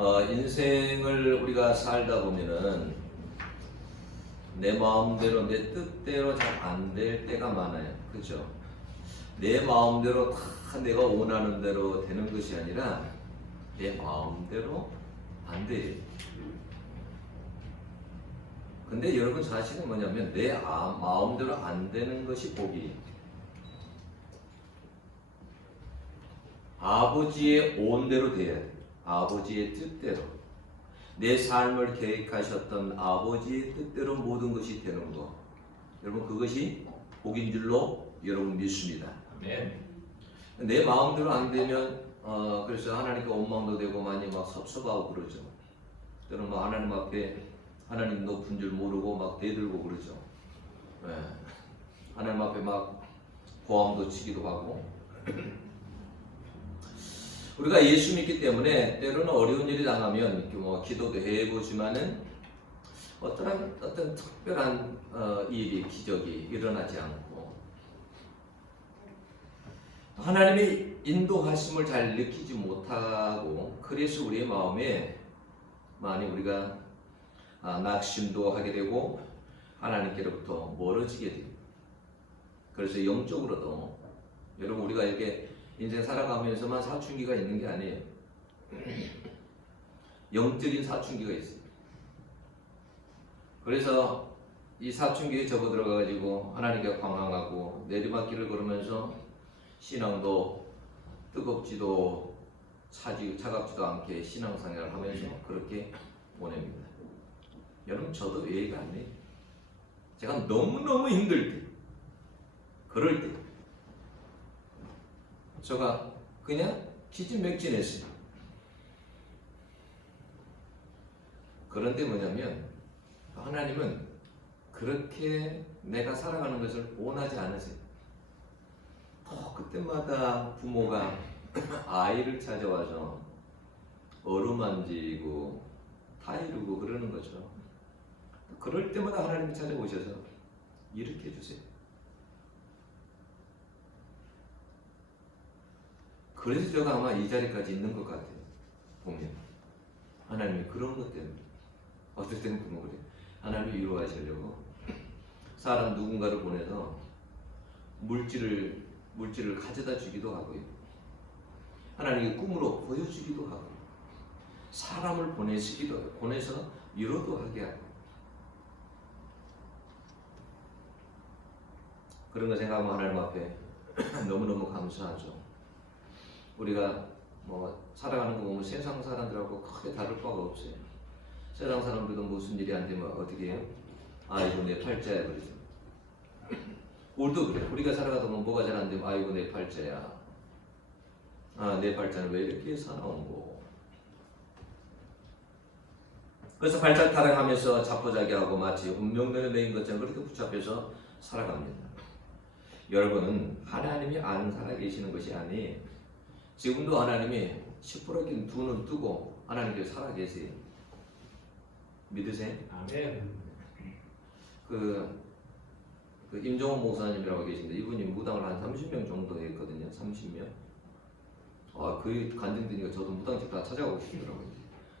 인생을 우리가 살다 보면은 내 마음대로 내 뜻대로 잘 안 될 때가 많아요. 그죠? 내 마음대로 다 내가 원하는 대로 되는 것이 아니라 내 마음대로 안 돼요. 근데 여러분 사실은 뭐냐면 내 마음대로 안 되는 것이 복이에요. 아버지의 온대로 돼야 돼. 아버지의 뜻대로. 내 삶을 계획하셨던 아버지의 뜻대로 모든 것이 되는 거. 여러분 그것이 복인 줄로 여러분 믿습니다. 네. 내 마음대로 안 되면 그래서 하나님께 원망도 되고 많이 막 섭섭하고 그러죠. 때로는 뭐 하나님 앞에 하나님 높은 줄 모르고 막 대들고 그러죠. 네. 하나님 앞에 막 고함도 치기도 하고. 우리가 예수 믿기 때문에 때로는 어려운 일이 당하면 뭐 기도도 해보지만은 어떤 특별한 일이 기적이 일어나지 않고 하나님의 인도하심을 잘 느끼지 못하고 그래서 우리의 마음에 많이 우리가 낙심도 하게 되고 하나님께로부터 멀어지게 돼요. 그래서 영적으로도 여러분 우리가 이렇게 인생 살아가면서만 사춘기가 있는 게 아니에요. 영적인 사춘기가 있어요. 그래서 이 사춘기에 접어들어가지고 하나님께 방황하고 내리막길을 걸으면서 신앙도 뜨겁지도 차갑지도 않게 신앙생활을 하면서 그렇게 보냅니다. 여러분 저도 예의가 안 해요. 제가 너무너무 힘들 때 그럴 때 제가 그냥 기진맥진했어요. 그런데 뭐냐면 하나님은 그렇게 내가 살아가는 것을 원하지 않으세요. 그때마다 부모가 아이를 찾아와서 어루만지고 타이르고 그러는 거죠. 그럴 때마다 하나님이 찾아오셔서 이렇게 해주세요. 그래서 제가 아마 이 자리까지 있는 것 같아요. 보면 하나님이 그런 것 때문에 어떨 때는 보면 그래요. 하나님이 위로하시려고 사람 누군가를 보내서 물질을 가져다 주기도 하고요. 하나님이 꿈으로 보여주기도 하고 사람을 보내서 위로도 하게 하고 그런 거 생각하면 하나님 앞에 너무너무 감사하죠. 우리가 뭐 살아가는 거 보면 세상 사람들하고 크게 다를 바가 없어요. 세상 사람들도 무슨 일이 안 되면 어떻게 해요? 아이고 내 팔자야 그러죠. 우리도 그래. 우리가 살아가다 보면 뭐가 잘 안 되면 아이고 내 팔자야. 내 팔자는 왜 이렇게 사나운 거. 그래서 발작 타령하면서 자포자기하고 마치 운명론에 매인 것처럼 그렇게 붙잡혀서 살아갑니다. 여러분은 하나님이 안 살아계시는 것이 아니에요. 지금도 하나님이 시퍼렇게 두 눈 뜨고 하나님께서 살아계세요. 믿으세요? 아멘. 그 임종원 목사님이라고 계신데 이분이 무당을 한 30명 정도 했거든요. 30명. 그 간증되니까 저도 무당집 다 찾아가고 싶더라고요.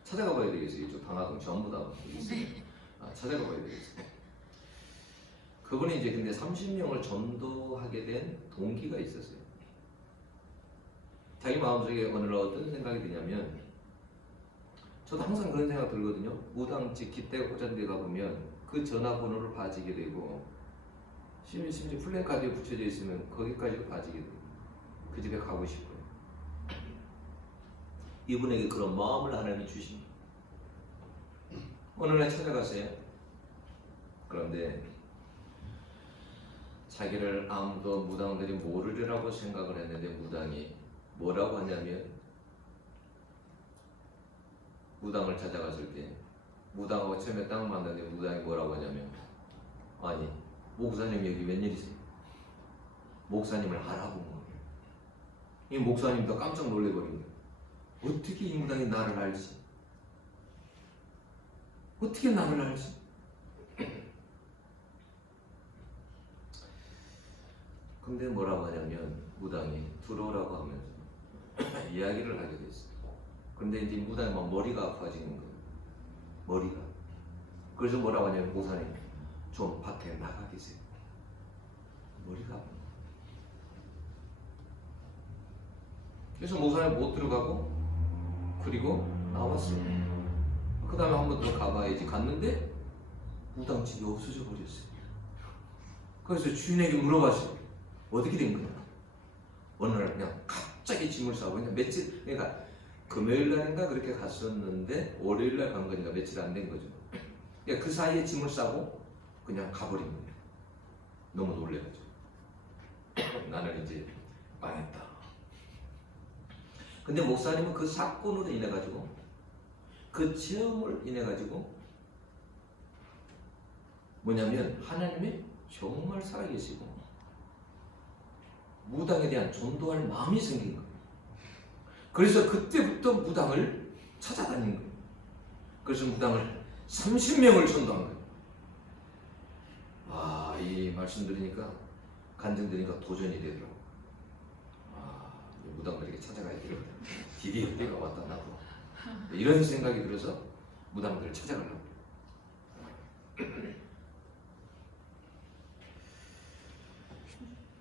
찾아가 봐야 되겠어요. 이쪽 방화동 전부 다 있어요. 찾아가 봐야 되겠어요. 그분이 이제 근데 30명을 전도하게 된 동기가 있었어요. 자기 마음속에 어느 날 어떤 생각이 드냐면 저도 항상 그런 생각 들거든요. 무당집 기대 호전대 가보면 그 전화번호를 봐지게 되고 심지어 플랜카드에 붙여져 있으면 거기까지도 봐지게 되고 그 집에 가고 싶어요. 이분에게 그런 마음을 하나님이 주십니다. 어느 날 찾아갔어요. 그런데 자기를 아무도 무당들이 모르리라고 생각을 했는데 무당이 뭐라고 하냐면 무당을 찾아갔을 때 무당하고 처음에 딱 만났는데 무당이 뭐라고 하냐면 아니 목사님 여기 웬일이세요? 목사님을 알아본 거예요. 이 목사님도 깜짝 놀래버린 거예요. 어떻게 이 무당이 나를 알지? 어떻게 나를 알지? 근데 뭐라고 하냐면 무당이 들어오라고 하면서 이야기를 하게 됐어요. 근데 이제 무당이 막 머리가 아파지는 거예요. 머리가. 그래서 뭐라고 하냐면 목사님 좀 밖에 나가 계세요. 머리가 아파. 그래서 목사님 못 들어가고 그리고 나왔어요. 그 다음에 한 번 더 가봐야지. 갔는데 무당집이 없어져 버렸어요. 그래서 주인에게 물어봤어요. 어떻게 된 거냐? 어느 날 그냥 갑자기 짐을 싸고 그냥 며칠, 그러니까 금요일 날인가 그렇게 갔었는데 월요일 날 간 거니까 며칠 안 된 거죠. 그러니까 그 사이에 짐을 싸고 그냥 가버린 거예요. 너무 놀래가지고 나는 이제 망했다. 근데 목사님은 그 사건으로 인해 가지고 그 체험을 인해 가지고 뭐냐면 하나님이 정말 살아계시고 무당에 대한 전도할 마음이 생긴 거예요. 그래서 그때부터 무당을 찾아다닌 거예요. 그래서 무당을 30명을 전도한 거예요. 아, 이 말씀 들으니까 간증 들으니까 도전이 되더라고요. 아, 무당들에게 찾아가야 되겠다. 드디어 때가 왔다 나도. 이런 생각이 들어서 무당들을 찾아가려고.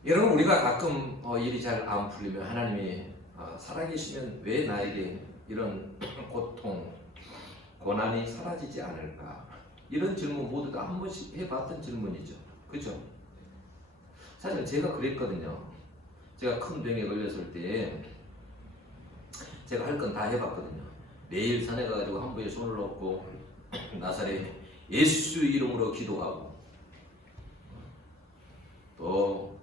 여러분, 우리가 가끔 일이 잘 안 풀리면 하나님이 살아계시면 왜 나에게 이런 고통, 고난이 사라지지 않을까? 이런 질문 모두 다 한 번씩 해봤던 질문이죠. 그렇죠? 사실 제가 그랬거든요. 제가 큰 병에 걸렸을 때 제가 할 건 다 해봤거든요. 매일 산에 가가지고 한부에 손을 얹고 나사렛 예수 이름으로 기도하고 또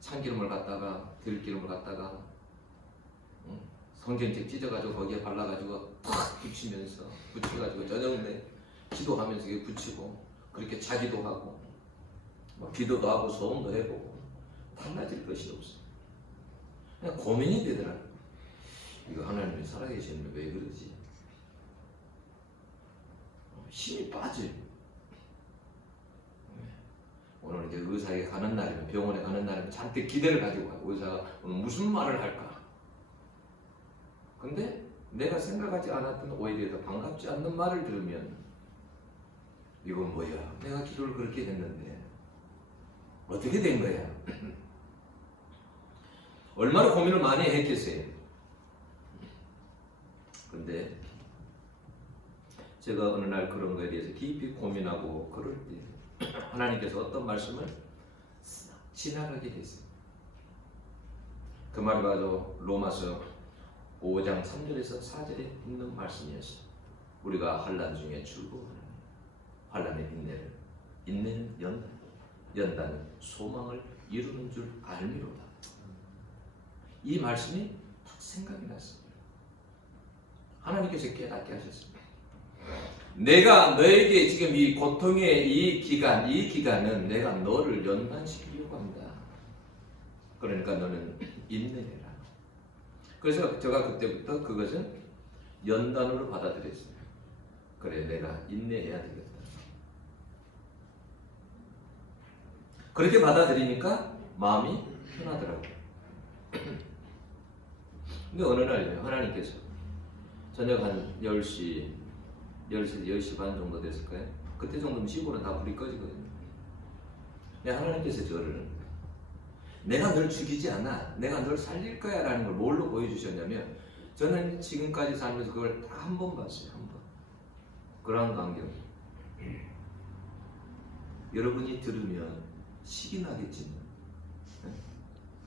참기름을 갖다가 들기름을 갖다가 성경책 찢어가지고 거기에 발라가지고 탁 붙여가지고 저녁 내 기도하면서 붙이고 그렇게 자기도 하고 기도도 하고 소음도 해보고 달라질 것이 없어. 그냥 고민이 되더라고. 이거 하나님이 살아계시는데 왜 그러지? 힘이 빠져요. 오늘 이제 의사에게 가는 날이면 병원에 가는 날이면 잔뜩 기대를 가지고 가요. 의사가 오늘 무슨 말을 할까? 근데 내가 생각하지 않았던 오히려 더 반갑지 않는 말을 들으면 이건 뭐야? 내가 기도를 그렇게 했는데 어떻게 된 거야? 얼마나 고민을 많이 했겠어요. 근데 제가 어느 날 그런 거에 대해서 깊이 고민하고 그럴 때 하나님께서 어떤 말씀을 지나가게 됐어요. 그 말이 바로 로마서 5장 3절에서 4절에 있는 말씀이었어요. 우리가 환난 중에 즐거워하는 환난의 인내를, 인내는 연단, 연단은 소망을 이루는 줄 알미로다. 이 말씀이 딱 생각이 났습니다. 하나님께서 깨닫게 하셨습니다. 내가 너에게 지금 이 고통의 이 기간은 내가 너를 연단시키려고 한다. 그러니까 너는 인내해라. 그래서 제가 그때부터 그것을 연단으로 받아들였어요. 그래, 내가 인내해야 되겠다. 그렇게 받아들이니까 마음이 편하더라고요. 근데 어느 날 하나님께서 저녁 한 10시 반 정도 됐을까요? 그때 정도면 시골은 다 불이 꺼지거든요. 근데 하나님께서 저를 내가 널 죽이지 않아, 내가 널 살릴 거야 라는 걸 뭘로 보여주셨냐면 저는 지금까지 살면서 그걸 딱 한 번 봤어요. 한 번. 그런 광경. 여러분이 들으면 식이 나겠지만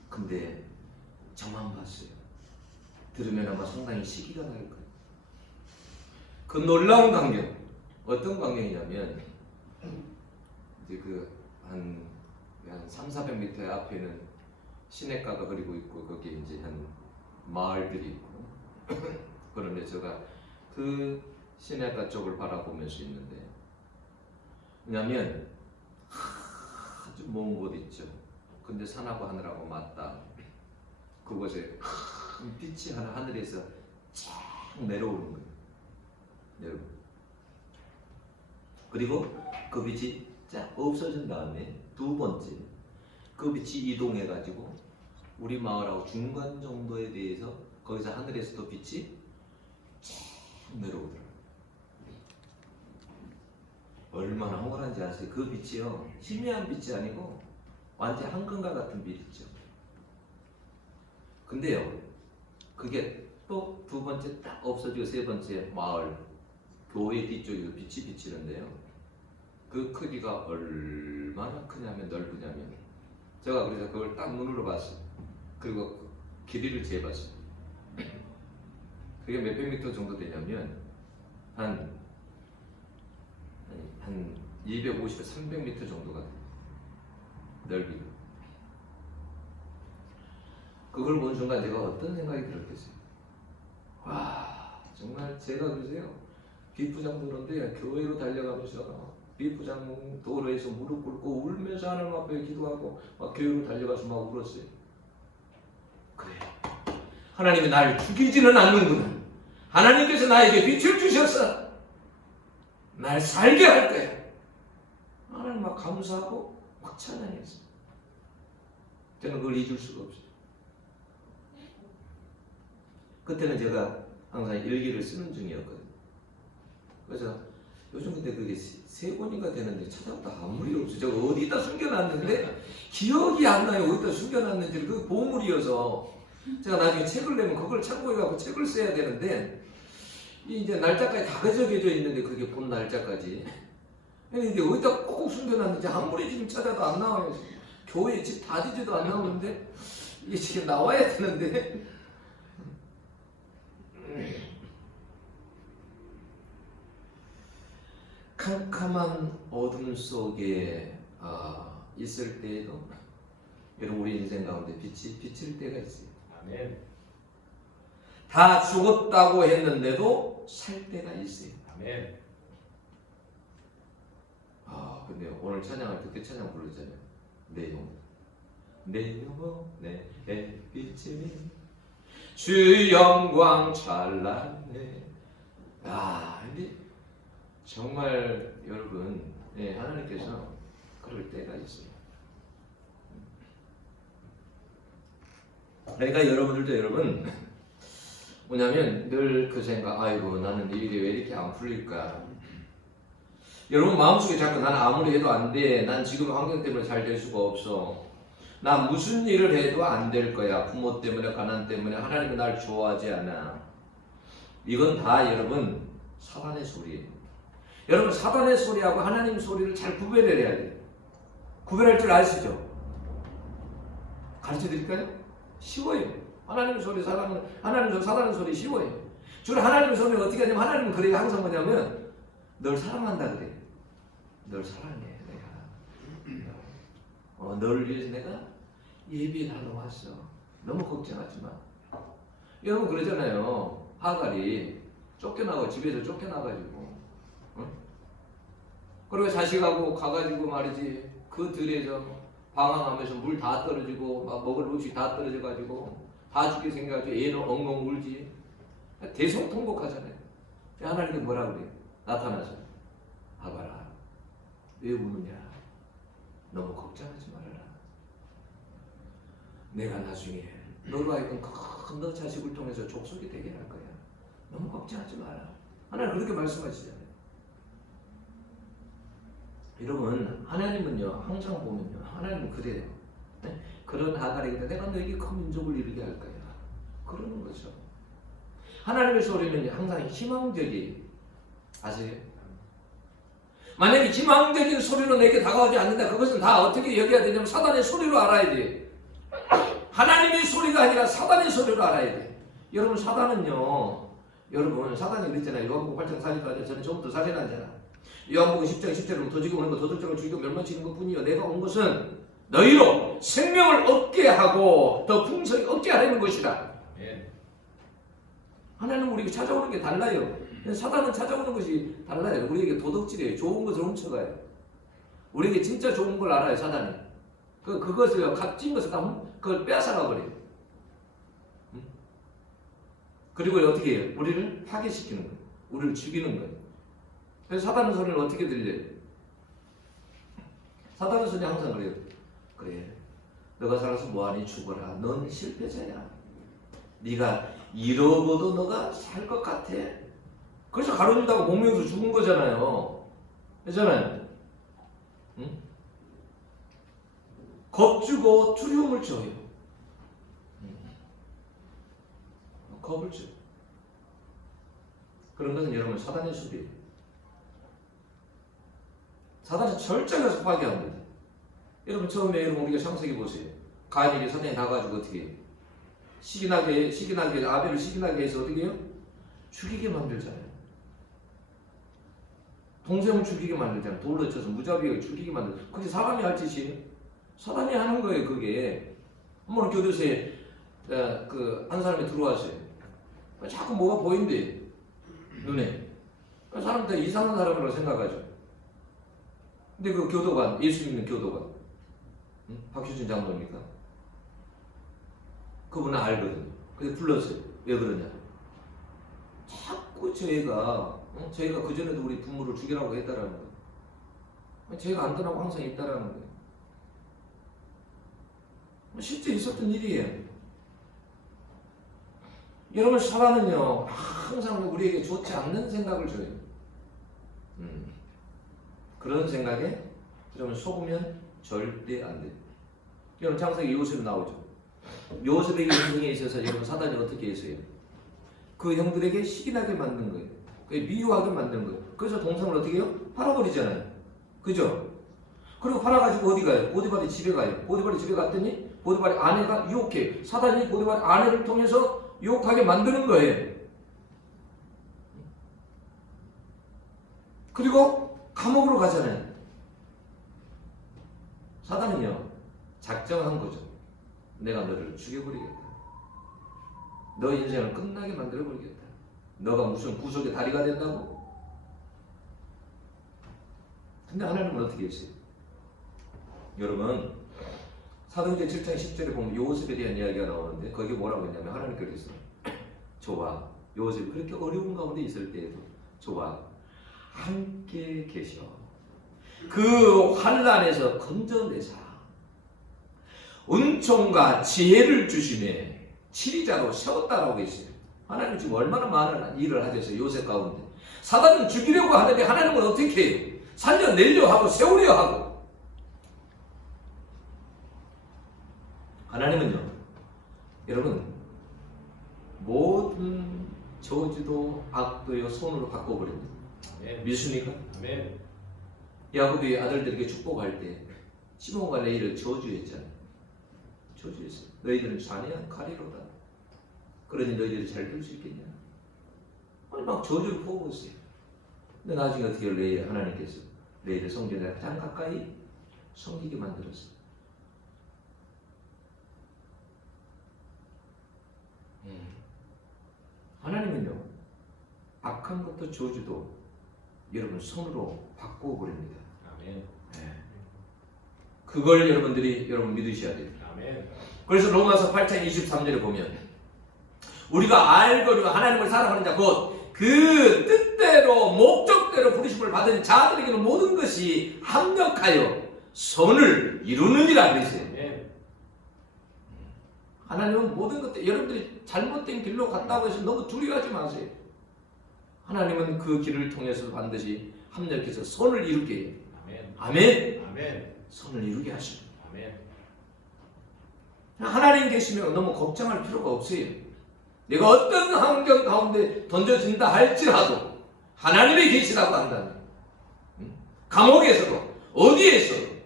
근데 저만 봤어요. 들으면 아마 상당히 시기가 날 거예요. 그 놀라운 광경. 어떤 광경이냐면 이제 한 300~400m 앞에는 시내가가 그리고 있고 거기에 이제 한 마을들이 있고 그런데 제가 그 시내가 쪽을 바라보면서 있는데 왜냐면 아주 먼 곳 있죠. 근데 산하고 하늘하고 맞닿아 그곳에 빛이 하늘에서 쫙 내려오는 거예요. 여러분. 그리고 그 빛이 쫙 없어진 다음에 두 번째 그 빛이 이동해 가지고 우리 마을하고 중간 정도에 대해서 거기서 하늘에서도 빛이 쫙 내려오더라고요. 얼마나 황홀한지 아세요? 그 빛이요, 희미한 빛이 아니고 완전 황금과 같은 빛이죠. 근데요, 그게 또 두 번째 딱 없어지고 세 번째 마을 교회 뒤쪽에서 빛이 비치는데요, 그 크기가 얼마나 크냐면 넓으냐면, 제가 그래서 그걸 딱 눈으로 봤어요. 그리고 길이를 재봤어요. 그게 몇백 미터 정도 되냐면 한 250에서 300m 정도가 돼요. 넓이가. 그걸 본 순간 제가 어떤 생각이 들었겠어요? 와, 정말 제가 그러세요. 비프장 도로인데 교회로 달려가면서 비프장 도로에서 무릎 꿇고 울면서 하나님 앞에 기도하고 막 교회로 달려가서 막 울었어요. 그래, 하나님이 날 죽이지는 않는구나. 하나님께서 나에게 빛을 주셔서 날 살게 할 거야. 하나님 막 감사하고 막 찬양했어요. 저는 그걸 잊을 수가 없어요. 그때는 제가 항상 일기를 쓰는 중이었거든요. 그래서 요즘 근데 그게 세 권인가 되는데 찾아보다 아무리 없어요. 제가 어디다 숨겨놨는데 기억이 안 나요. 어디다 숨겨놨는지. 그 보물이어서 제가 나중에 책을 내면 그걸 참고해갖고 책을 써야 되는데, 이제 날짜까지 다 적혀져 있는데, 그게 본 날짜까지. 근데 어디다 꼭 숨겨놨는지 아무리 지금 찾아도 안 나와요. 교회 집 다 뒤져도 안 나오는데 이게 지금 나와야 되는데. 캄캄한 어둠 속에 있을 때에도 여러분 우리 인생 가운데 빛이 비칠 때가 있어요. 아멘. 다 죽었다고 했는데도 살 때가 있어요. 아멘. 근데 오늘 찬양할 때 그 찬양 부르잖아요. 내 영혼, 내 영혼, 내 빛이 주 영광 찬란해. 근데 정말 여러분, 하나님께서 그럴 때가 있어요. 그러니까 여러분들도 여러분 뭐냐면 늘 그 생각, 아이고 나는 이 일이 왜 이렇게 안 풀릴까? 여러분 마음속에 자꾸 나는 아무리 해도 안 돼. 난 지금 환경 때문에 잘 될 수가 없어. 나 무슨 일을 해도 안 될 거야. 부모 때문에, 가난 때문에, 하나님은 날 좋아하지 않아. 이건 다 여러분 사단의 소리예요. 여러분 사단의 소리하고 하나님 소리를 잘 구별을 해야 돼요. 구별할 줄 아시죠? 가르쳐 드릴까요? 쉬워요. 하나님 소리, 하나님 소리, 사단의 소리 쉬워요. 주로 하나님의 소리는 어떻게 하냐면, 하나님은 그래 항상 뭐냐면 널 사랑한다 그래. 널 사랑해 내가. 너를 위해서 내가 예비하러 왔어. 너무 걱정하지 마. 여러분 그러잖아요. 하갈이 쫓겨나고 집에서 쫓겨나가지고, 그리고 자식하고 가가지고 말이지 그 들에서 방황하면서 물 다 떨어지고 막 먹을 음식 다 떨어져가지고 다 죽게 생겨가지고 애는 엉엉 울지. 대성통곡하잖아요. 하나님께 뭐라 그래요? 나타나서 하갈아 왜 우느냐? 너무 걱정하지 말아라. 내가 나중에 너로 하여금 큰 너 자식을 통해서 족속이 되게 할 거야. 너무 걱정하지 마라. 하나님 그렇게 말씀하시잖아요. 여러분 하나님은요 항상 보면요 하나님은 그래요. 네? 그런 하갈에게 내가 너에게 큰 민족을 이루게 할 거야. 그러는 거죠. 하나님의 소리는 항상 희망적이에요. 아세요? 만약에 희망적인 소리로 내게 다가오지 않는다. 그것은 다 어떻게 여겨야 되냐면 사단의 소리로 알아야 돼. 하나님의 소리가 아니라 사단의 소리로 알아야 돼. 여러분 사단은요, 여러분 사단이 그랬잖아요. 요한복음 8장 44절 저는 처음부터 살인하잖아. 요한복음 10장 10절은 도둑이 오는 거 도둑장을 죽이고 멸망치는 것뿐이요 내가 온 것은 너희로 생명을 얻게 하고 더 풍성히 얻게 하려는 것이다. 하나님은 우리에게 찾아오는 게 달라요. 사단은 찾아오는 것이 달라요. 우리에게 도둑질이에요. 좋은 것을 훔쳐가요. 우리에게 진짜 좋은 걸 알아요. 사단이. 그것을 값진 것을 다 그걸 빼앗아가 버려요. 그리고 어떻게 해요? 우리를 파괴시키는 거예요. 우리를 죽이는 거예요. 그래서 사단의 소리는 어떻게 들려요? 사단의 소리는 항상 그래요. 그래, 너가 살아서 뭐하니? 죽어라. 넌 실패자야. 네가 이러고도 너가 살 것 같아. 그래서 가로준다고 목명에서 죽은 거잖아요. 그렇잖아요. 응? 겁주고 두려움을 줘요. 겁을 줘. 그런 것은 여러분 사단의 수비예요. 사단은 철저하게 파괴합니다. 여러분 처음에 여러분 우리가 창세기 보세요. 가인에게 사단이 나가지고 어떻게 해요? 시기나게 아벨을 시기나게 해서 어떻게 해요? 죽이게 만들잖아요. 동생을 죽이게 만들잖아요. 돌로 쳐서 무자비하게 죽이게 만들잖아요. 그게 사람이 할 짓이에요. 사단이 하는 거예요. 그게 한번 교도소에 한 사람이 들어왔어요. 자꾸 뭐가 보인대 눈에. 사람들 이상한 사람이라고 생각하죠. 근데 그 교도관, 예수 믿는 교도관, 박효준 장로입니까? 그분은 알거든요. 그래서 불렀어요. 왜 그러냐? 자꾸 저희가 그전에도 우리 부모를 죽이라고 했다라는 거예요. 저희가 안 떠나고 항상 있다라는 거예요. 실제 있었던 일이에요. 여러분 사단은요 항상 우리에게 좋지 않는 생각을 줘요. 그런 생각에 여러분 속으면 절대 안 돼요. 여러분 창세기 요셉 나오죠. 요셉에게 인생에 있어서 여러분 사단이 어떻게 했어요? 그 형들에게 시기나게 만든 거예요. 미워하게 만든 거예요. 그래서 동생을 어떻게 해요? 팔아버리잖아요. 그죠? 그리고 팔아가지고 어디 가요? 보디발의 집에 가요. 보디발의 집에 갔더니 보디발의 아내가 유혹해. 사단이 보디발의 아내를 통해서 유혹하게 만드는 거예요. 그리고 감옥으로 가잖아요. 사단은요 작정한 거죠. 내가 너를 죽여버리겠다. 너 인생을 끝나게 만들어버리겠다. 너가 무슨 구속의 다리가 된다고? 근데 하나님은 어떻게 했어요? 여러분 사도행전 7장 10절에 보면 요셉에 대한 이야기가 나오는데 거기에 뭐라고 했냐면 하나님께서 그랬어요. 저와 요셉이 그렇게 어려운 가운데 있을 때에도 저와 함께 계셔. 그 환난에서 건져내사 은총과 지혜를 주시네 치리자로 세웠다라고 했어요. 하나님 지금 얼마나 많은 일을 하셨어요. 요셉 가운데. 사단은 죽이려고 하는데 하나님은 어떻게 해요? 살려내려 하고 세우려 하고. 하나님은요 여러분 모든 저주도 악도요 손으로 바꿔버립니다. 믿습니까? 아멘. 야곱이 아들들에게 축복할 때 시몬과 레이를 저주했잖아요. 저주했어요. 너희들은 잔인한 가리로다. 그러니 너희들이 잘 될 수 있겠냐? 아니 막 저주를 퍼부었어요. 근데 나중에 어떻게 하나님께서 레이를 성전에 가장 가까이 섬기게 만들었어요. 하나님은요 악한 것도 저주도 여러분 손으로 바꾸어 버립니다. 아멘. 그걸 여러분 믿으셔야 돼요. 아멘. 그래서 로마서 8장 23절에 보면 우리가 알거니와 하나님을 사랑하는 자 곧 그 뜻대로 목적대로 부르심을 받은 자들에게는 모든 것이 합력하여 선을 이루느니라 그랬어요. 아멘. 하나님은 모든 것들 여러분들이 잘못된 길로 갔다고 해서 너무 두려워하지 마세요. 하나님은 그 길을 통해서 반드시 합력해서 선을 이루게 해요. 아멘. 아멘. 아멘. 선을 이루게 하십니다. 아멘. 하나님 계시면 너무 걱정할 필요가 없어요. 내가 어떤 환경 가운데 던져진다 할지라도 하나님이 계시다고 한다면 감옥에서도 어디에서도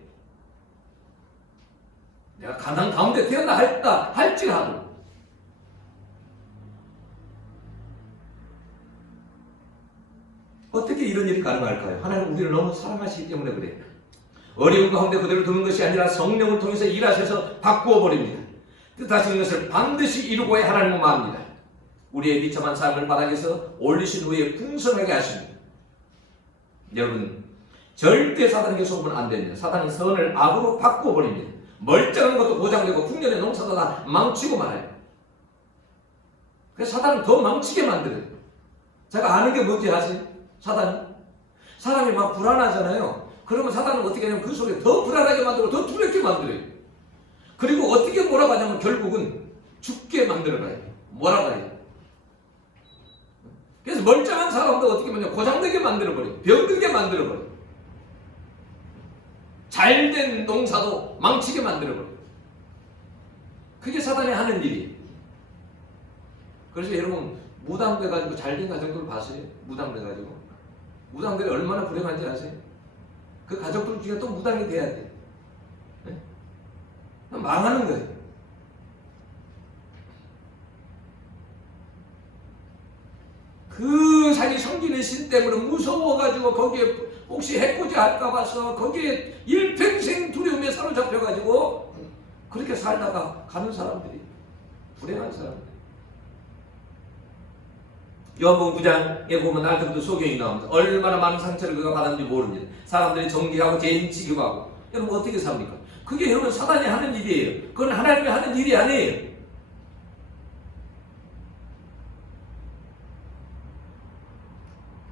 내가 가난 가운데 태어나 했다 할지라도 어떻게 이런 일이 가능할까요? 하나님 우리를 너무 사랑하시기 때문에 그래요. 어려운 가운데 그대로 두는 것이 아니라 성령을 통해서 일하셔서 바꾸어 버립니다. 뜻하시는 것을 반드시 이루고야 하나님은 마합니다. 우리의 비참한 삶을 바닥에서 올리신 후에 풍성하게 하십니다. 여러분 절대 사단에게 속으면 안 됩니다. 사단은 선을 악으로 바꾸어 버립니다. 멀쩡한 것도 고장되고 풍년의 농사도 다 망치고 말아요. 그래서 사단은 더 망치게 만들어요. 제가 아는 게 뭔지 아세요? 사람이 막 불안하잖아요. 그러면 사단은 어떻게 하냐면 그 속에 더 불안하게 만들고 더 두렵게 만들어요. 그리고 어떻게 몰아가냐면 결국은 죽게 만들어가요. 뭐라고 해요? 그래서 멀쩡한 사람도 어떻게 보면 고장되게 만들어버려요. 병들게 만들어버려요. 잘된 농사도 망치게 만들어버려요. 그게 사단이 하는 일이에요. 그래서 여러분 무당돼가지고 잘된 가정들 봤어요? 무당돼가지고 무당들이 얼마나 불행한지 아세요? 그 가족들 중에 또 무당이 돼야 돼. 네? 망하는 거예요. 그 자기 섬기는 신 때문에 무서워가지고 거기에 혹시 해코지 할까 봐서 거기에 일평생 두려움에 사로잡혀가지고 그렇게 살다가 가는 사람들이 불행한 사람들. 요한복음 9장에 보면 날부터 소경이 나옵니다. 얼마나 많은 상처를 그가 받았는지 모릅니다. 사람들이 정죄하고 죄인 취급하고. 여러분 어떻게 삽니까? 그게 여러분 사단이 하는 일이에요. 그건 하나님이 하는 일이 아니에요.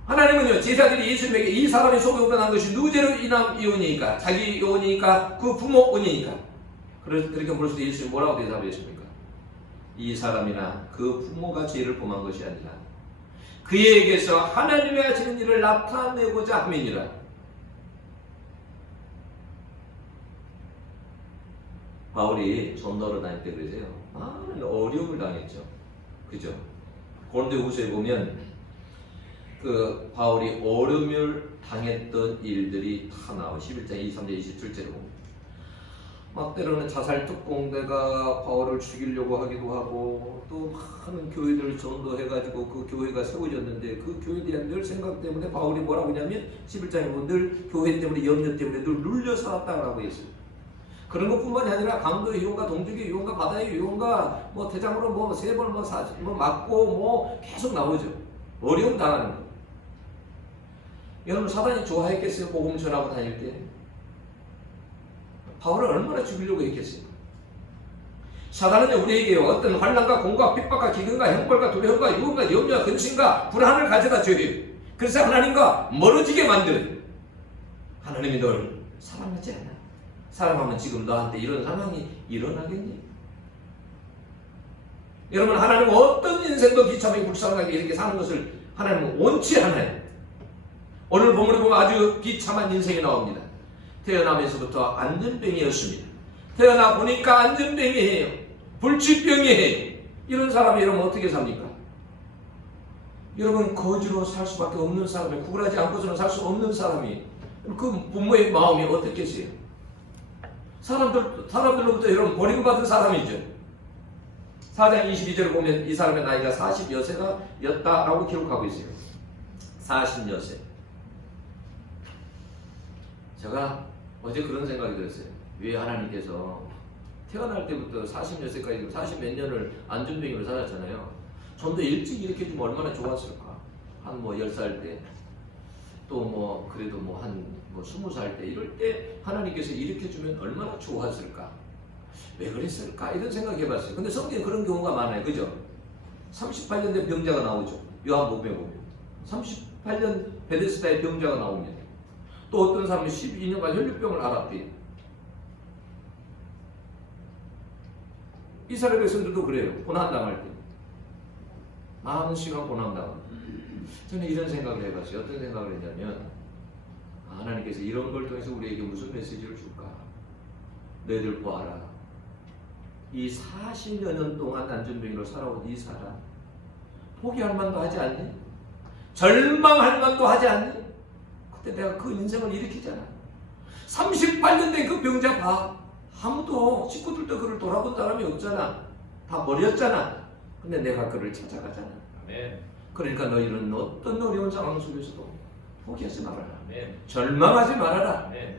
하나님은요, 제자들이 예수님에게 이 사람이 속여 변한 것이 누구죄로 인한 요원이니까, 자기 요원이니까, 그 부모 은이니까. 그렇게 물었을 때 예수님이 뭐라고 대답하셨습니까? 이 사람이나 그 부모가 죄를 범한 것이 아니라 그에게서 하나님이 하시는 일을 나타내고자 함이니라. 바울이 전도를 다닐 때 그러세요. 많은 어려움을 당했죠. 그죠? 고린도후서에 보면 그 바울이 어려움을 당했던 일들이 다 나와요. 11장 23절 27절에 보면 막 때로는 자살 특공대가 바울을 죽이려고 하기도 하고 또 많은 교회들을 전도해가지고 그 교회가 세워졌는데 그 교회에 대한 늘 생각 때문에 바울이 뭐라고 하냐면 11장에 보면 늘 교회 때문에 염려 때문에 늘 눌려 살았다라고 했어요. 그런 것뿐만이 아니라 강도의 유언과 동족의 유언과 바다의 유언과 뭐 대장으로 뭐 세 번 뭐 맞고 뭐 계속 나오죠. 어려움 당하는 거. 여러분 사단이 좋아했겠어요? 복음 전하고 다닐 때 바울을 얼마나 죽이려고 했겠어요? 사단은 우리에게 어떤 환난과 공과 핍박과 기근과 형벌과 두려움과 유혹과 염려와 근심과 불안을 가져다 줘요. 그래서 하나님과 멀어지게 만들어요. 하나님이 널 사랑하지 않아. 사랑하면 지금 너한테 이런 상황이 일어나겠니? 여러분 하나님은 어떤 인생도 비참하게 불쌍하게 이렇게 사는 것을 하나님은 원치 않아요. 오늘 본문에 보면 아주 비참한 인생이 나옵니다. 태어나면서부터 안전병이었습니다. 태어나 보니까 안전병이에요. 불치병이에요. 이런 사람이 여러분 어떻게 삽니까? 여러분 거지로 살 수밖에 없는 사람이 구걸하지 않고서는 살 수 없는 사람이 그 부모의 마음이 어떻겠어요? 사람들로부터 여러분 버림받은 사람이죠. 4장 22절을 보면 이 사람의 나이가 40여세가 였다라고 기록하고 있어요. 40여세. 제가 어제 그런 생각이 들었어요. 왜 하나님께서 태어날 때부터 40여세까지 40몇 년을 안전병으로 살았잖아요. 좀 더 일찍 이렇게 해주면 얼마나 좋았을까. 한 뭐 10살 때 또 뭐 그래도 뭐 한 20살 때 이럴 때 하나님께서 이렇게 해주면 얼마나 좋았을까. 왜 그랬을까 이런 생각 해봤어요. 근데 성경에 그런 경우가 많아요. 그죠? 38년 된 병자가 나오죠. 요한복음에 보면 38년 베데스다의 병자가 나옵니다. 또 어떤 사람이 12년간 혈류병을 앓았대요. 이스라엘 백성들도 그래요. 고난당할 때 많은 시간 고난당합니다. 저는 이런 생각을 해봤어요. 어떤 생각을 했냐면 하나님께서 이런 걸 통해서 우리에게 무슨 메시지를 줄까? 너희들 보아라. 이 40여 년 동안 안전병으로 살아온 이 사람 포기할 만도 하지 않니? 절망할 만도 하지 않니? 그때 내가 그 인생을 일으키잖아. 38년 된 그 병자 봐. 아무도 식구들도 그를 돌아본 사람이 없잖아. 다 버렸잖아. 근데 내가 그를 찾아가잖아. 아멘. 그러니까 너희는 어떤 어려운 상황 속에서도 포기하지 말아라. 아멘. 절망하지 말아라. 아멘.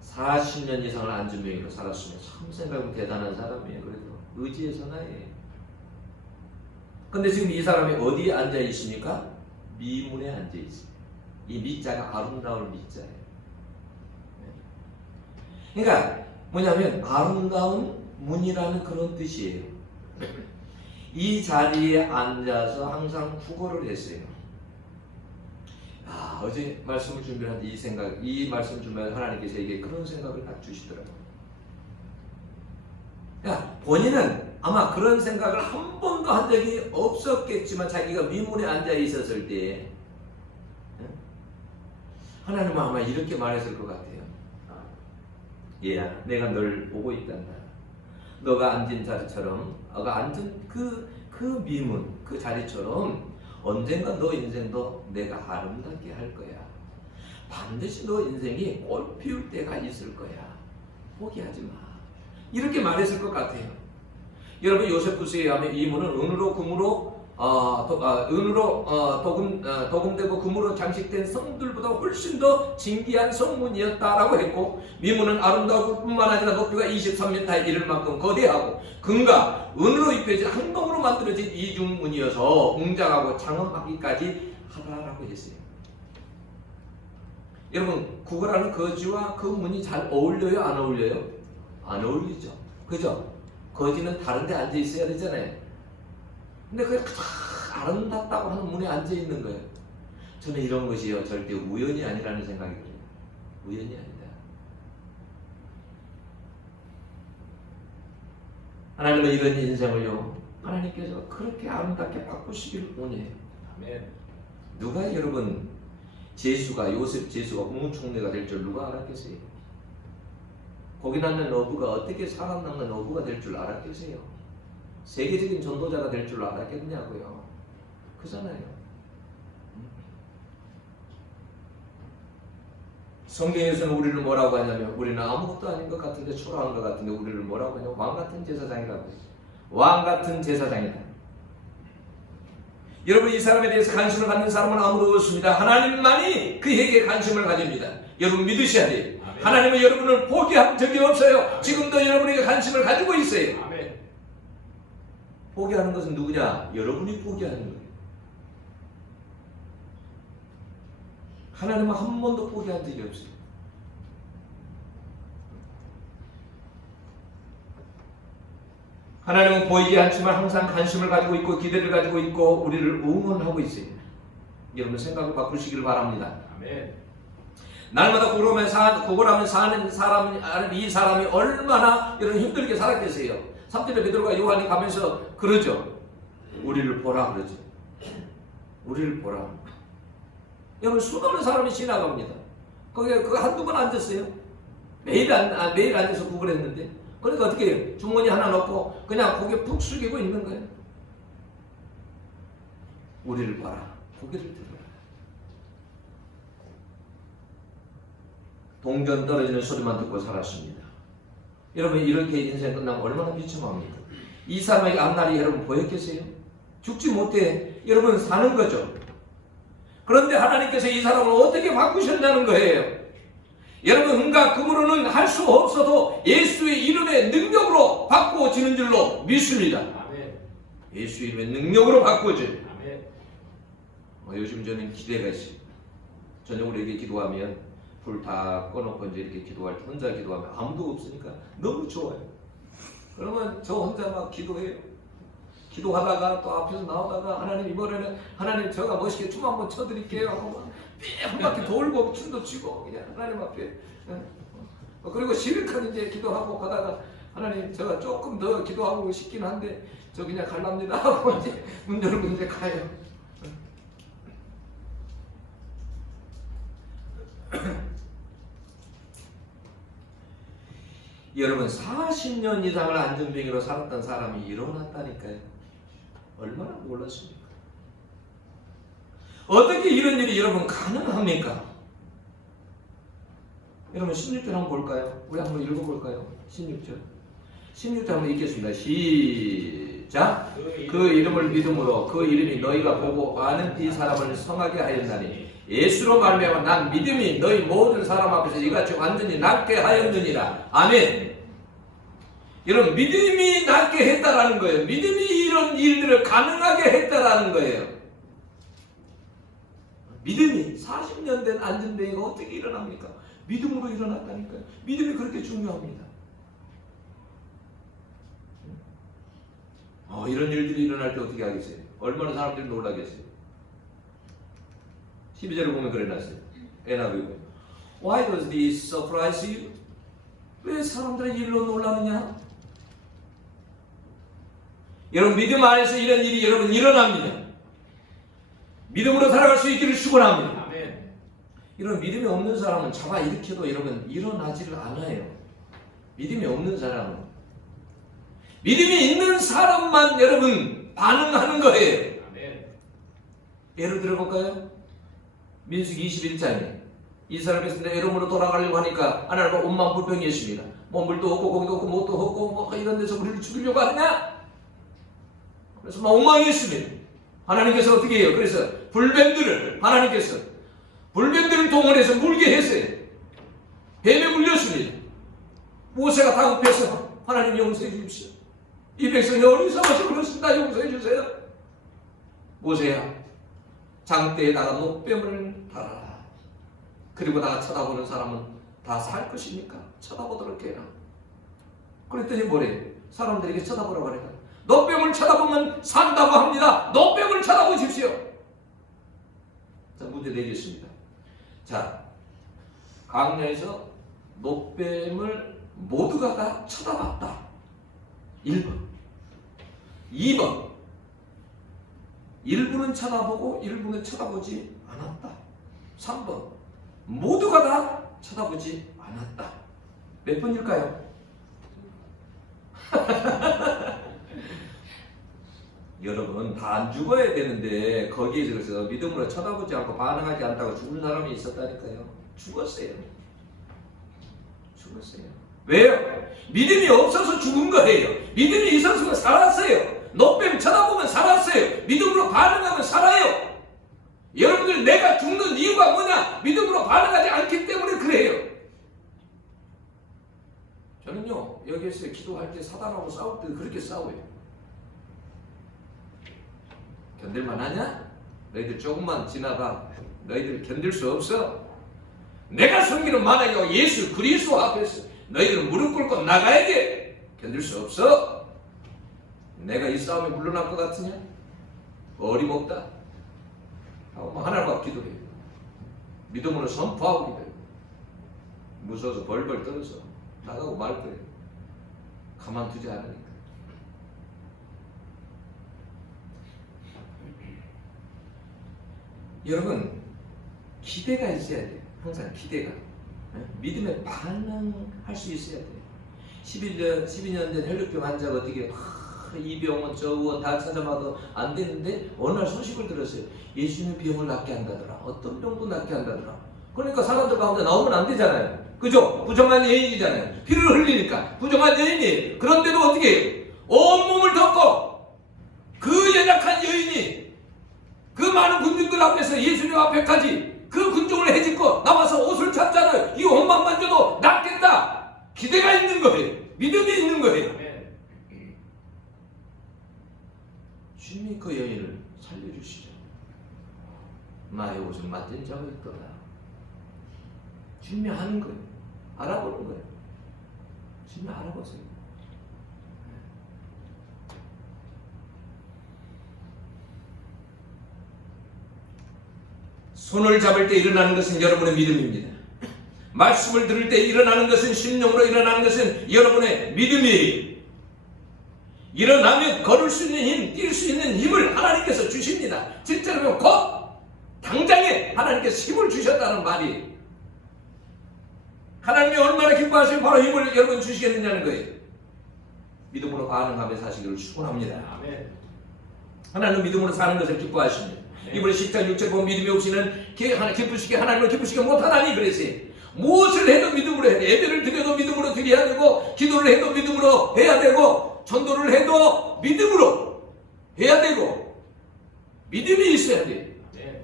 사 40년 이상을 안전병으로 살았으면 참 생각하면 대단한 사람이에요. 그래도 의지의 사나이에요. 근데 지금 이 사람이 어디에 앉아 있습니까? 미문에 앉아 있어요. 이 미자가 아름다울 미자예요. 그러니까 뭐냐면 아름다운 문이라는 그런 뜻이에요. 이 자리에 앉아서 항상 구걸을 했어요. 어제 말씀을 준비한 이 생각, 이 말씀 준비한 하나님께서 에게 그런 생각을 딱 주시더라고요. 그러니까 본인은 아마 그런 생각을 한 번도 한 적이 없었겠지만 자기가 미문에 앉아 있었을 때 하나님은 아마 이렇게 말했을 것 같아요. 얘야, 내가 널 보고 있단다. 너가 앉은 자리처럼, 너가 앉은 그 미문, 그 자리처럼 언젠가 너 인생도 내가 아름답게 할 거야. 반드시 너 인생이 꽃 피울 때가 있을 거야. 포기하지 마. 이렇게 말했을 것 같아요. 여러분, 요세푸스에 의하면 이 문은 은으로 금으로 도금되고 금으로 장식된 성들보다 훨씬 더 진귀한 성문이었다라고 했고, 미문은 아름다울 뿐만 아니라 높이가 23m에 이를 만큼 거대하고 금과 은으로 입혀진 항동으로 만들어진 이중문이어서 웅장하고 장엄하기까지 하다라고 했어요. 여러분, 구걸하는 거지와 그 문이 잘 어울려요? 안 어울려요? 안 어울리죠. 그죠? 거지는 다른 데 앉아 있어야 되잖아요. 근데 그게 아름답다고 하는 문에 앉아 있는 거예요. 저는 이런 것이요, 절대 우연이 아니라는 생각이 들어요. 우연이 아니다. 하나님은 이런 인생을요, 하나님께서 그렇게 아름답게 바꾸시기를 원해요. 아멘. 누가 여러분 요셉 제수가 국무총리가 될 줄 누가 알았겠어요? 거기 남는 어부가 어떻게 살아남는 어부가 될 줄 알았겠어요? 세계적인 전도자가 될 줄 알았겠냐고요. 그잖아요. 성경에서는 우리를 뭐라고 하냐면, 우리는 아무것도 아닌 것 같은데, 초라한 것 같은데 우리를 뭐라고 하냐면 왕같은 제사장이라고 했어요. 왕같은 제사장이다. 여러분, 이 사람에 대해서 관심을 갖는 사람은 아무도 없습니다. 하나님만이 그에게 관심을 가집니다. 여러분, 믿으셔야 돼요. 아멘. 하나님은 여러분을 포기한 적이 없어요. 아멘. 지금도 여러분에게 관심을 가지고 있어요. 아멘. 포기하는 것은 누구냐? 여러분이 포기하는 거예요. 하나님은 한 번도 포기한 적이 없어요. 하나님은 보이지 않지만 항상 관심을 가지고 있고 기대를 가지고 있고 우리를 응원하고 있어요. 여러분, 생각을 바꾸시기를 바랍니다. 아멘. 날마다 구걸하면 사는 이 사람이 얼마나 여러분 힘들게 살았겠어요. 3절에 베드로가 요한이 가면서 그러죠. 우리를 보라 그러죠. 우리를 보라. 여러분, 수많은 사람이 지나갑니다. 거기에 그 한두 번 앉았어요. 매일 앉아서 구걸했는데, 그러니까 어떻게 해요? 주머니 하나 넣고 그냥 고개 푹 숙이고 있는 거예요. 우리를 봐라. 고개를 들어라. 동전 떨어지는 소리만 듣고 살았습니다. 여러분, 이렇게 인생 끝나면 얼마나 비참합니까? 이 사람에게 앞날이 여러분 보였겠어요? 죽지 못해 여러분 사는 거죠. 그런데 하나님께서 이 사람을 어떻게 바꾸셨냐는 거예요. 여러분, 은과 금으로는 할 수 없어도 예수의 이름의 능력으로 바꾸어지는 줄로 믿습니다. 아멘. 예수의 이름의 능력으로 바꾸어져요. 아멘. 요즘 저는 기대가 있어요. 저녁으로 이렇게 기도하면 불 다 꺼놓고 이제 이렇게 기도할 때 혼자 기도하면 아무도 없으니까 너무 좋아요. 그러면 저 혼자 막 기도해요. 기도하다가 또 앞에서 나오다가 하나님, 이번에는 하나님 제가 멋있게 춤 한번 춰드릴게요 하고 한 바퀴 돌고 춤도 추고 그냥 하나님 앞에. 그리고 실컷 이제 기도하고 가다가 하나님, 제가 조금 더 기도하고 싶긴 한데 저 그냥 갈랍니다 하고 이제 문 열고 이제 가요. 여러분, 40년 이상을 안전병으로 살았던 사람이 일어났다니까요. 얼마나 놀랐습니까? 어떻게 이런 일이 여러분 가능합니까? 여러분, 16절 한번 볼까요? 우리 한번 읽어볼까요? 16절. 16절 한번 읽겠습니다. 시작. 그 이름을 믿음으로 그 이름이 너희가 보고 아는 이 사람을 성하게 하였나니 예수로 말미암아 난 믿음이 너희 모든 사람 앞에서 이같이 완전히 낫게 하였느니라. 아멘. 여러분, 믿음이 낫게 했다라는 거예요. 믿음이 이런 일들을 가능하게 했다라는 거예요. 믿음이 40년 된 안전병이가 어떻게 일어납니까? 믿음으로 일어났다니까요. 믿음이 그렇게 중요합니다. 이런 일들이 일어날 때 어떻게 하겠어요? 얼마나 사람들이 놀라겠어요? 12절을 보면 그래놨어요. NIV. Why does this surprise you? 왜 사람들은 일로 놀라느냐? 여러분 믿음 안에서 이런 일이 여러분 일어납니다. 믿음으로 살아갈 수 있기를 축원합니다. 아멘. 이런 믿음이 없는 사람은 잡아 일으켜도 여러분 일어나지를 않아요. 믿음이 없는 사람은. 믿음이 있는 사람만 여러분 반응하는 거예요. 아멘. 예를 들어볼까요? 민수기 21장에 이 사람이 에돔으로 돌아가려고 하니까 하나님과 온만 불평이 있습니다. 뭐 물도 없고 고기도 없고 뭣도 없고 뭐 이런 데서 우리를 죽이려고 하느냐? 그래서 막 엉망이었습니다. 하나님께서 어떻게 해요? 그래서 불뱀들을 하나님께서 불뱀들을 동원해서 물게 했어요. 뱀에 물렸습니다. 모세가 다급해서 하나님 용서해 주십시오. 이 백성이 어리석어서 그렇습니다. 용서해 주세요. 모세야, 장대에다가 녹뱀을 달아라. 그리고 나 쳐다보는 사람은 다 살 것이니까 쳐다보도록 해라. 그랬더니 뭐래? 사람들에게 쳐다보라고 하니까 녹뱀을 쳐다보면 산다고 합니다. 녹뱀을 쳐다보십시오. 자, 문제 내겠습니다. 자, 강야에서 녹뱀을 모두가 다 쳐다봤다. 1번. 2번. 일부는 쳐다보고 일부는 쳐다보지 않았다. 3번. 모두가 다 쳐다보지 않았다. 몇 번일까요? 여러분 다 안 죽어야 되는데 거기에서 그래서 믿음으로 쳐다보지 않고 반응하지 않다고 죽은 사람이 있었다니까요. 죽었어요. 왜요? 믿음이 없어서 죽은 거예요. 믿음이 있어서 살았어요. 녹뱀 쳐다보면 살았어요. 믿음으로 반응하면 살아요. 여러분들 내가 죽는 이유가 뭐냐? 믿음으로 반응하지 않기 때문에 그래요. 저는요 여기에서 기도할 때 사단하고 싸울 때 그렇게 싸워요. 견딜만 하냐? 너희들 조금만 지나가. 너희들 견딜 수 없어. 내가 섬기는 만약에 예수 그리스도 앞에서 너희들은 무릎 꿇고 나가야 돼. 견딜 수 없어. 내가 이 싸움에 물러날 것 같으냐? 어림없다. 하나님 앞 기도해요. 믿음으로 선포하고 기도해요. 무서워서 벌벌 떨어서 나가고 말 거예요. 가만두지 않으니까. 여러분 기대가 있어야 돼요. 항상 기대가. 믿음에 반응할 수 있어야 돼요. 12년 된 혈류병 환자가 어떻게 이 병원 저 의원 다 찾아봐도 안 되는데 어느 날 소식을 들었어요. 예수님의 병을 낫게 한다더라. 어떤 병도 낫게 한다더라. 그러니까 사람들 가운데 나오면 안 되잖아요. 그죠? 부정한 여인이잖아요. 피를 흘리니까 부정한 여인이. 그런데도 어떻게 해요? 온몸을 덮고 그 연약한 여인이 그 많은 군중들 앞에서 예수님 앞에까지 그 군중을 해집고 나와서 옷을 찾잖아요. 이 옷만 만져도 낫겠다. 기대가 있는 거예요. 믿음이 있는 거예요. 주님이 그 여인을 살려주시죠. 나의 옷을 만진 자가 있더라. 주님이 하는 거예요. 알아보는 거예요. 주님이 알아보세요. 손을 잡을 때 일어나는 것은 여러분의 믿음입니다. 말씀을 들을 때 일어나는 것은 심령으로 일어나는 것은 여러분의 믿음이에요. 일어나면 걸을 수 있는 힘, 뛸 수 있는 힘을 하나님께서 주십니다. 실제로 곧 당장에 하나님께서 힘을 주셨다는 말이에요. 하나님이 얼마나 기뻐하시면 바로 힘을 여러분 주시겠느냐는 거예요. 믿음으로 반응하며 사시기를 축원합니다. 아멘. 하나님은 믿음으로 사는 것을 기뻐하십니다. 이번에 10장 6절 보면 믿음이 없이는 기쁘시게 하나님을 기쁘시게 못하나니 그랬어요. 무엇을 해도 믿음으로 해야 돼. 예배를 드려도 믿음으로 드려야 되고 기도를 해도 믿음으로 해야 되고 전도를 해도 믿음으로 해야 되고 믿음이 있어야 돼.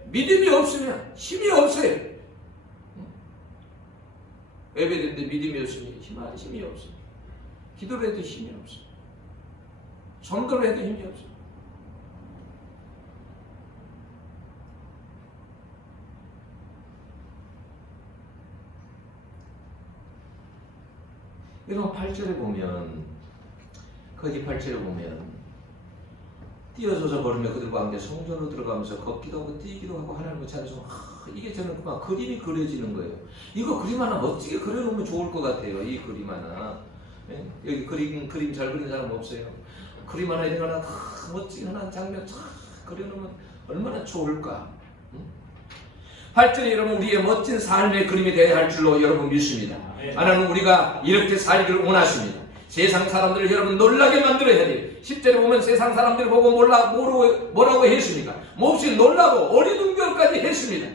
믿음이 없으면 힘이 없어요. 예배드리는데 믿음이 없으면 힘이 없어요. 기도를 해도 힘이 없어요. 전도를 해도 힘이 없어요. 이런 8절에 보면 거기 8절에 보면 뛰어서서 걸으며 그들 가운데 성전으로 들어가면서 걷기도 하고 뛰기도 하고 하나님을 찬송하고 이게 저는 그만 그림이 그려지는 거예요. 이거 그림 하나 멋지게 그려놓으면 좋을 것 같아요. 이 그림 하나. 예? 여기 그림 잘 그리는 사람 없어요? 그림 하나 이런 거 하나 다 멋지게 하나 장면 쫙 그려놓으면 얼마나 좋을까. 응? 하여튼 여러분 우리의 멋진 삶의 그림이 되어야 할 줄로 여러분 믿습니다. 하나님은 우리가 이렇게 살기를 원하십니다. 세상 사람들을 여러분 놀라게 만들어야 돼요. 10절에 보면 세상 사람들을 보고 뭐라고 했습니까? 몹시 놀라고 어리둥절까지 했습니다.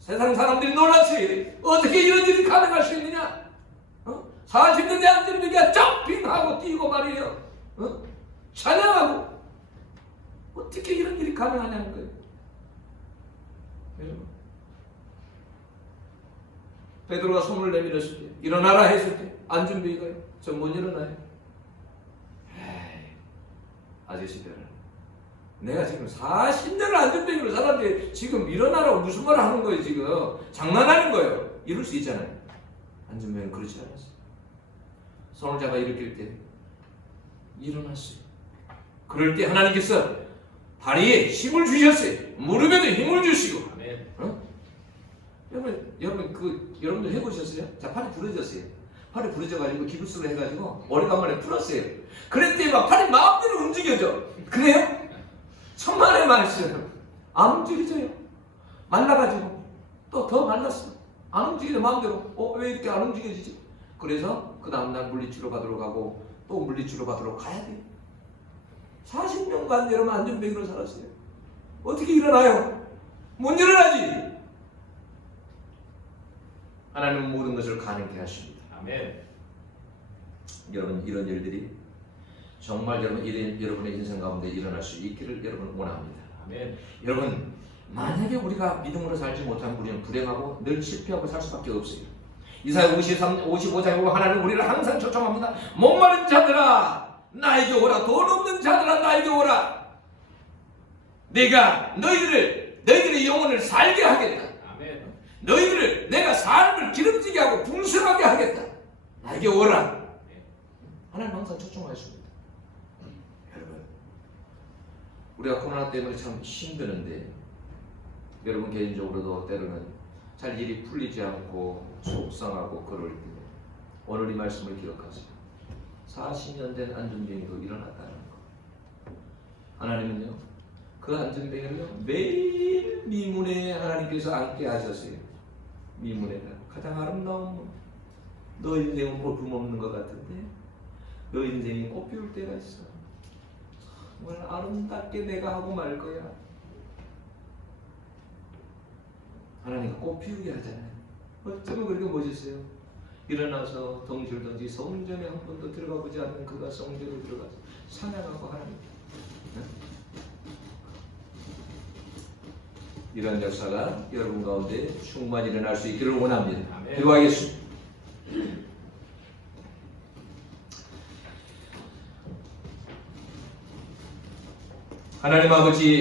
세상 사람들이 놀랐어요. 어떻게 이런 일이 가능할 수 있느냐? 40년대 안전병이가 점핑하고 뛰고 말이에요. 찬양하고 어떻게 이런 일이 가능하냐는 거예요. 여러분 베드로가 손을 내밀었을 때 일어나라 했을 때 안전병이가요. 저 못 일어나요. 에이, 아저씨들은 내가 지금 40년을 안전병으로 살았는데 지금 일어나라고 무슨 말을 하는 거예요. 지금 장난하는 거예요. 이럴 수 있잖아요. 안전병은 그렇지 않았어요. 손을 잡아 일으킬 때 일어났어요. 그럴 때 하나님께서 다리에 힘을 주셨어요. 무릎에도 힘을 주시고. 여러분들 해보셨어요? 자, 팔이 부러졌어요. 팔이 부러져가지고 기부스를 해가지고 오래간만에 풀었어요. 그랬더니 막 팔이 마음대로 움직여져. 그래요? 천만의 말씀. 안 움직여져요. 말라가지고 또 더 말랐어. 안 움직여져 마음대로. 왜 이렇게 안 움직여지지? 그래서 그 다음날 물리치료 받으러 가고 또 물리치료 받으러 가야 돼요. 40년간 여러분 안전병으로 살았어요. 어떻게 일어나요? 못 일어나지. 하나님은 모든 것을 가능케 하십니다. 아멘. 여러분 이런 일들이 정말 여러분의 인생 가운데 일어날 수 있기를 여러분 원합니다. 아멘. 여러분 만약에 우리가 믿음으로 살지 못하면 우리는 불행하고 늘 실패하고 살 수밖에 없어요. 이사야 55장에 보면 하나님은 우리를 항상 초청합니다. 목마른 자들아 나에게 오라. 돈 없는 자들아 나에게 오라. 내가 너희들의 영혼을 살게 하겠다. 아멘. 너희들을 내가 삶을 기름지게 하고 풍성하게 하겠다. 나에게 오라. 하나님 항상 초청하십니다. 여러분 우리가 코로나 때문에 참 힘드는데 여러분 개인적으로도 때로는 잘 일이 풀리지 않고 속상하고 그럴 때 오늘 이 말씀을 기억하세요. 40년 된 안전병이도 일어났다는 거. 하나님은요 그 안전병이를요 매일 미문에 하나님께서 앉게 하셨어요. 미문에가 가장 아름다운 너 인생은 볼품없는 것 같은데 너 인생이 꽃 피울 때가 있어. 정말 아름답게 내가 하고 말 거야. 하나님과 꽃 피우게 하잖아요. 어쩌면 그렇게 멋있어요. 일어나서 덩실덩실 성전에 한 번도 들어가 보지 않는 그가 성전에 들어가서 찬양하고 하나님. 이런 역사가 여러분 가운데 충만히 일어날 수 있기를 원합니다. 기도하겠습니다. 하나님 아버지